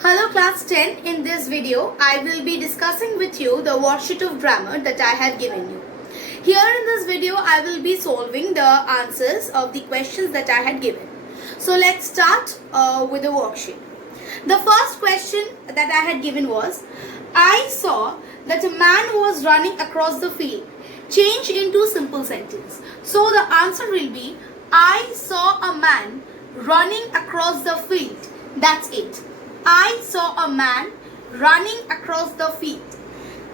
Hello class 10. In this video, I will be discussing with you the worksheet of grammar that I have given you. Here in this video, I will be solving the answers of the questions that I had given. So let's start with the worksheet. The first question that I had given was, I saw that a man was running across the field. Change into simple sentence. So the answer will be, I saw a man running across the field. That's it. I saw a man running across the field.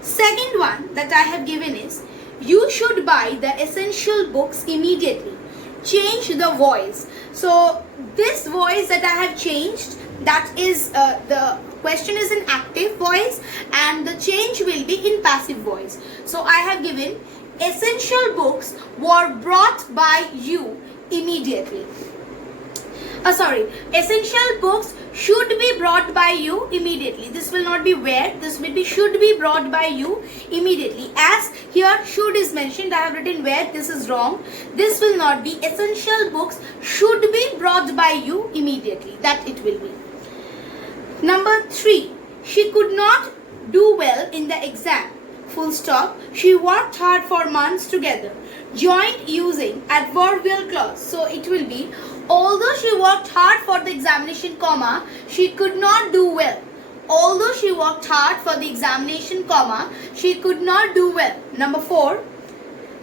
Second one that I have given is, you should buy the essential books immediately. Change the voice. So this voice that I have changed, that is the question is in active voice and the change will be in passive voice. So I have given essential books were brought by you immediately. Essential books should be brought by you immediately. This will not be where, this will be should be brought by you immediately. As here should is mentioned, I have written where, this is wrong. This will not be. Essential books should be brought by you immediately. That it will be. Number 3. She could not do well in the exam. Full stop. She worked hard for months together. Joined using adverbial clause. So it will be, although she worked hard for the examination, comma, she could not do well. Although she worked hard for the examination, comma, she could not do well. Number 4.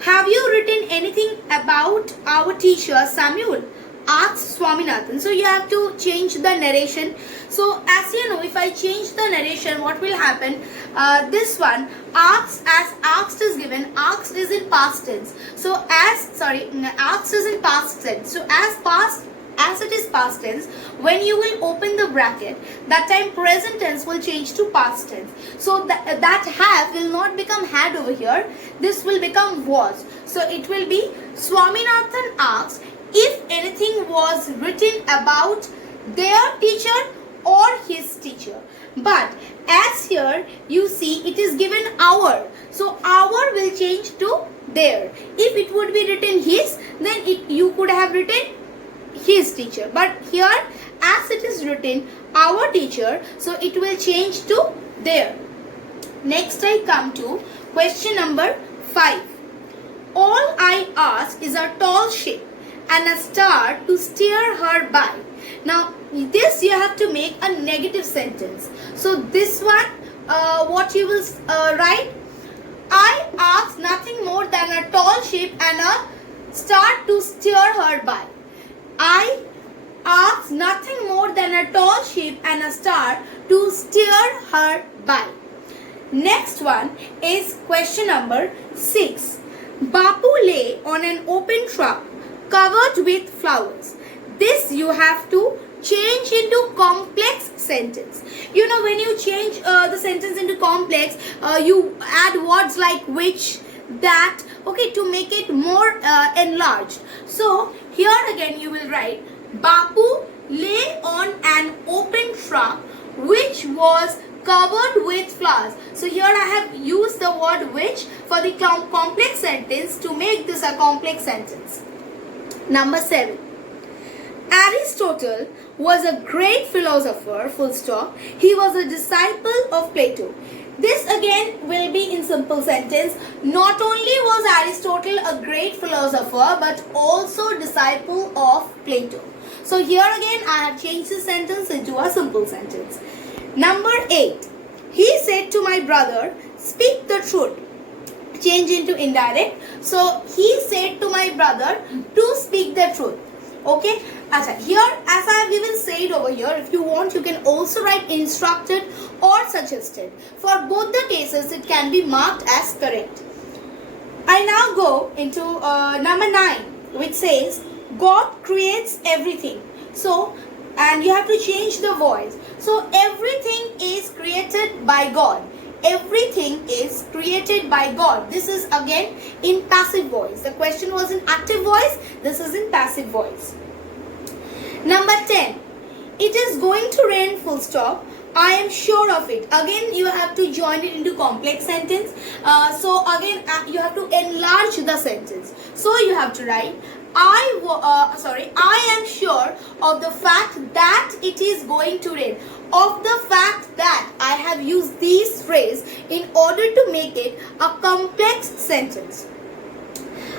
Have you written anything about our teacher Samuel? Asked Swaminathan. So you have to change the narration. So as you know, if I change the narration, what will happen? This one, asked, as asked is given, asked is in past tense. So asked is in past tense. So as it is past tense, when you will open the bracket, that time present tense will change to past tense. So that have will not become had over here. This will become was. So it will be, Swaminathan asked if anything was written about their teacher or his teacher. But as here you see it is given our. So our will change to their. If it would be written his, then you could have written his teacher. But here as it is written our teacher, so it will change to their. Next I come to question number 5. All I ask is a tall ship and a star to steer her by. Now this you have to make a negative sentence. So this one, what you will write, I ask nothing more than a tall ship and a star to steer her by. I ask nothing more than a tall ship and a star to steer her by. Next one is question number 6. Bapu lay on an open truck covered with flowers. This you have to change into complex sentence. You know, when you change the sentence into complex, you add words like which, that, okay, to make it more enlarged. So here again you will write, Bapu lay on an open truck which was covered with flowers. So here I have used the word which for the complex sentence to make this a complex sentence. Number 7. Aristotle was a great philosopher, full stop. He was a disciple of Plato. This again will be in simple sentence. Not only was Aristotle a great philosopher, but also disciple of Plato. So here again I have changed the sentence into a simple sentence. Number 8. He said to my brother, speak the truth. Change into indirect. So he said to my brother to speak the truth. Okay. Here as I have given said over here, if you want you can also write instructed or suggested. For both the cases it can be marked as correct. I now go into number 9, which says God creates everything. So and you have to change the voice. So everything is created by God. Everything is created by God. This is again in passive voice. The question was in active voice. This is in passive voice. Number 10. It is going to rain, full stop. I am sure of it. Again you have to join it into complex sentence. So again you have to enlarge the sentence. So you have to write, I am sure of the fact that it is going to rain. Of the fact that I have used these phrases in order to make it a complex sentence.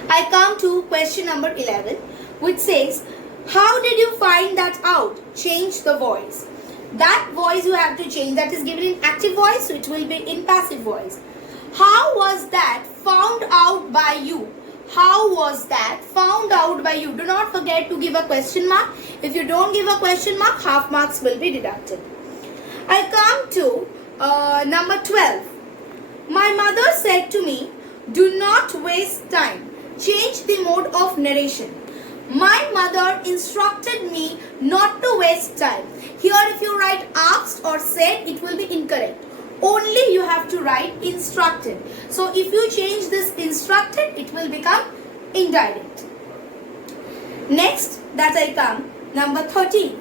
I come to question number 11, which says, how did you find that out? Change the voice. That voice you have to change. That is given in active voice, so it will be in passive voice. How was that found out by you? How was that found out by you? Do not forget to give a question mark. If you don't give a question mark, half marks will be deducted. I come to number 12. My mother said to me, do not waste time. Change the mode of narration. My mother instructed me not to waste time. Here if you write asked or said, it will be incorrect. Only you have to write instructed. So if you change this instructed, it will become indirect. Next, that I come, number 13.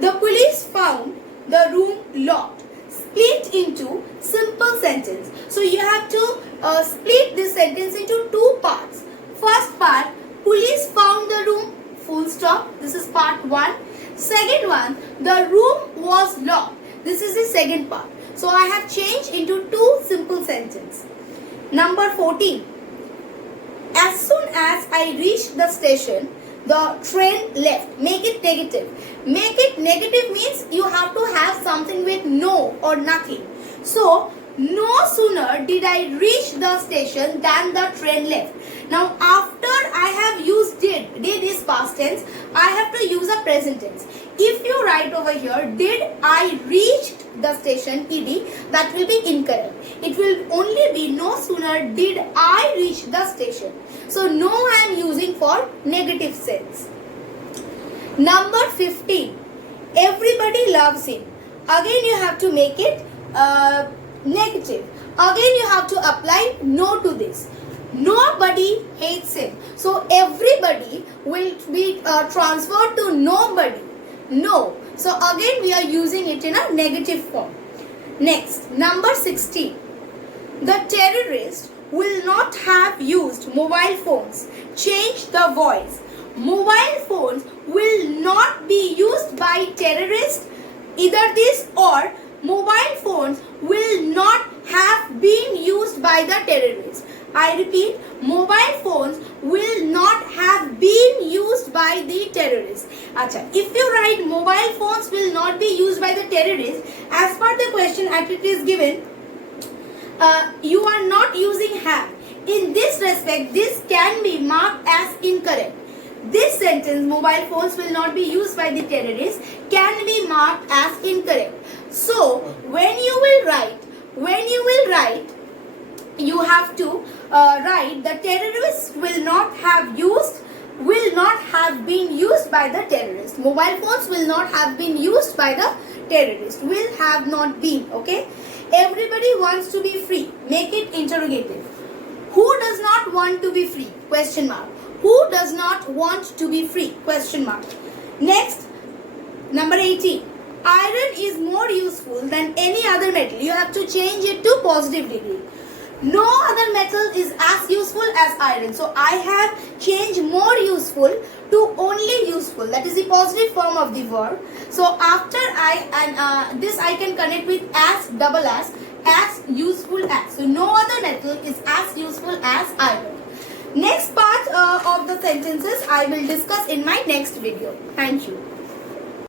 The police found the room locked. Split into simple sentence. So you have to split this sentence into two parts. First part, police found the room, full stop. This is part 1. Second one, the room was locked. This is the second part. So I have changed into two simple sentences. Number 14. As soon as I reached the station, the train left. Make it negative. Make it negative means you have to have something with no or nothing. So, no sooner did I reach the station than the train left. Now, after I have used did is past tense, I have to use a present tense. If you write over here, did I reached the station, ed, that will be incorrect. It will only be no sooner did I reach the station. So, no I am using for negative sense. Number 15. Everybody loves him. Again, you have to make it negative. Again, you have to apply no to this. Nobody hates him. So, everybody will be transferred to nobody. No. So, again, we are using it in a negative form. Next, number 16. The terrorist will not have used mobile phones. Change the voice. Mobile phones will not be used by terrorists. Either this or mobile phones will not have been used by the terrorists. I repeat, mobile phones will not have been used by the terrorists. Acha, if you write mobile phones will not be used by the terrorists, as per the question as it is given, you are not using have. In this respect, this can be marked as incorrect. This sentence, mobile phones will not be used by the terrorists, can be marked as incorrect. So, when you will write, you have to write the terrorists will not have been used by the terrorists. Mobile phones will not have been used by the terrorists. Will have not been. Okay. Everybody wants to be free. Make it interrogative. Who does not want to be free? Question mark. Who does not want to be free? Question mark. Next, number 18. Iron is more useful than any other metal. You have to change it to positive degree. No other metal is as useful as iron. So I have changed more useful to only useful. That is the positive form of the verb. So after this I can connect with as, double as useful as. So no other metal is as useful as iron. Next part of the sentences I will discuss in my next video. Thank you.